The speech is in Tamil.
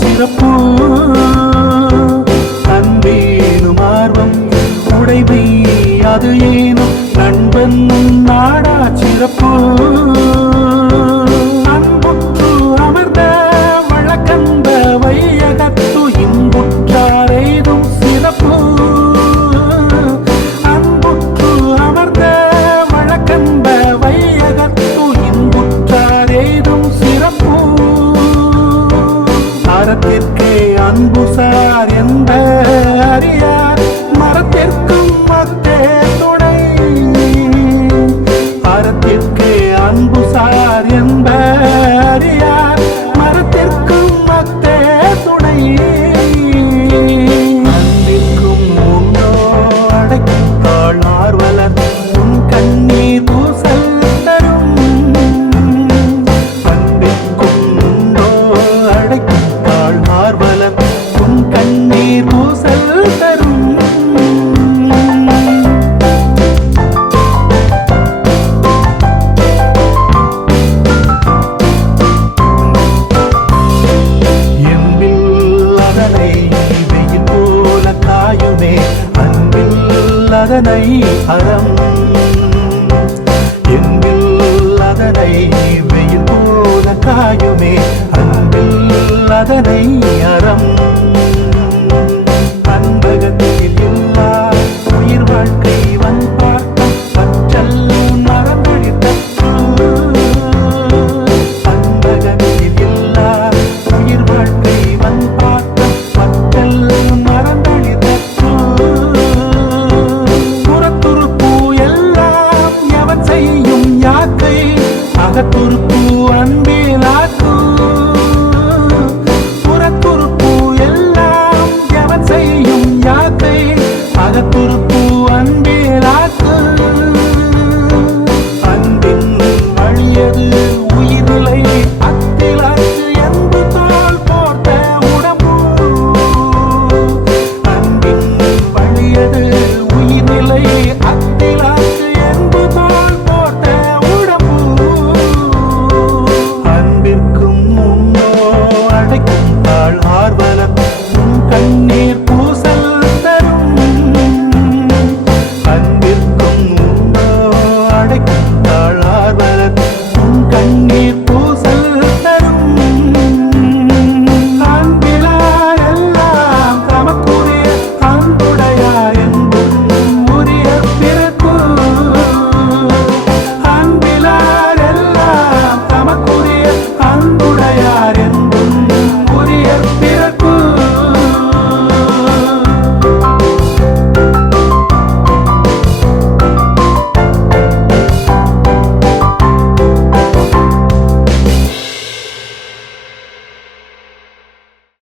சிறப்பு அன்பேனும் ஆர்வம் உடைமை அது ஏனும் நண்பன் நாடா சிறப்பு அன்புற்று அமர்ந்த வழக்கந்த வையகத்து இன்புற்றாரேதும் சிறப்பு அன்புற்று அமர்ந்த வழக்கந்த வையகத்து இன்புற்றாரேதும் சிறப்பு அறத்திற்கே அன்புசார் என்ற அறியார் மரத்திற்கும் மத்தே துணை அறத்திற்கே அன்புசார் என்ற அறியார் மரத்திற்கும் மத்தே துணை அன்பிற்கும் உண்டோ அடைத்தாள் ஆர்வலர் உன் கண்ணீர் பூசல் தரும் அன்பிற்கும் உண்டோ அடைத்தாள் ஆர்வலர் உன் கண்ணீர் பூசல் தரும் அதனை அறம் என்பில் அதனை வெயில் போல காயுமே அன்பில் அதனை அறம் அன்பகத்தில் இல்லா உயிர் வாழ்க்கை வன் பார்த்த பற்றல் மரமழித்தற்று அன்பகத்தில் இல்லா உயிர் வாழ்க்கை வன் பார்த்த பற்றல் மரமழித்தற்று செய்யும் யாக்கை அகத்துறுப்பு அன்பிலாக்கு புறத்துறுப்பு எல்லாம் எவன் செய்யும் யாக்கை அகத்துறுப்பு அன்பிலாக்கு அன்பின் வழியது உயிர்நிலை அத்திலாக்கு என்பு தோல் போர்த்த உடம்பு அன்பின் வழியது உயிர்நிலை அத்திலாக்கு என்பு தோல் அன்பிற்கும் உன்னோ அடைக்கும் தாழ் ஆர்வலம் உன் கண்ணே